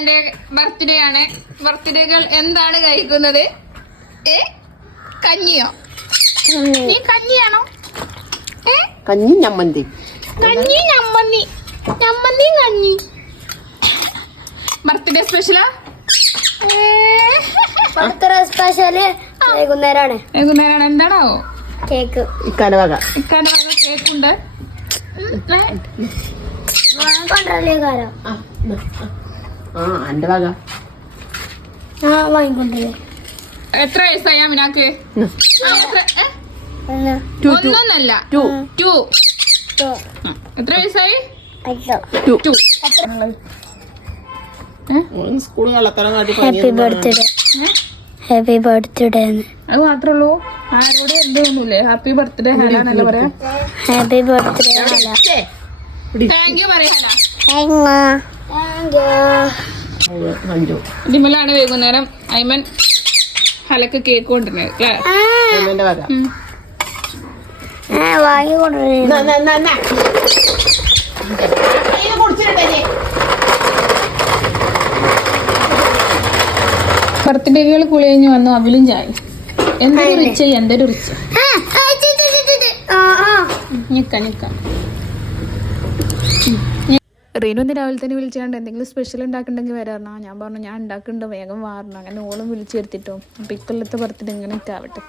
റീനാന്റെ birthday ആണ്. ബർത്ത്ഡേകൾ എന്താണ് കഴിക്കുന്നത്? കഞ്ഞിയോ? നീ കഞ്ഞിയാണോ? കഞ്ഞി ഞമ്മന്തി. കഞ്ഞി ഞമ്മന്തി. ഞമ്മന്തി കഞ്ഞി. ബർത്ത്ഡേ സ്പെഷ്യലാ? ബർത്ത്ഡേ സ്പെഷ്യല് വൈകുന്നേരമാണ്. വൈകുന്നേരമാണ്. എന്താണാവോ? കേക്ക്. ഇക്കാന്റെ വക കേക്കുണ്ട്. കൊണ്ടല്ലേ എന്റെ വക വാങ്ങിക്കൊണ്ടല്ലേ. എത്ര വയസ്സായി അമിനാക്ക്? ഒന്നൊന്നല്ല, 2. എത്ര വയസ്സായി? 2. സ്കൂൾ കള്ളത്തരം കാട്ടി ഹാപ്പി ബർത്ത്ഡേ. Happy birthday. അത് മാത്രേ ഉള്ളൂ. ആരോടെ എന്തൊന്നുമില്ലേ? ഹാപ്പി ബർത്ത്ഡേ ഹലാന്നല്ല പറയാ. Happy birthday Hala. Thank you പറയാ. ഡിമലാണ് വൈകുന്നേരം ഐമൻ ഹലക്ക് കേക്ക് കൊണ്ടുവരുന്നത് അല്ലേ? വക വാങ്ങിക്കൊണ്ടിരുന്ന ബർത്ത്ഡേകൾ കുളി കഴിഞ്ഞ് വന്നു. അവിലും ചായ. എന്തൊരു റിച്ച്, എന്തൊരു റിച്ച്. റീനൊന്ന് രാവിലെ തന്നെ വിളിച്ചാണ്ട് എന്തെങ്കിലും സ്പെഷ്യൽ ഉണ്ടാക്കണ്ടെങ്കിൽ വരാറുണ്ടോ? ഞാൻ പറഞ്ഞു ഞാൻ ഉണ്ടാക്കുന്നുണ്ടോ, വേഗം വാറണം. അങ്ങനെ ഓളും വിളിച്ചു വരുത്തിട്ടോ. അപ്പൊ ഇക്കൊല്ലത്തെ ബർത്ത്ഡേ ഇങ്ങനെയൊക്കെ ആവട്ടെ.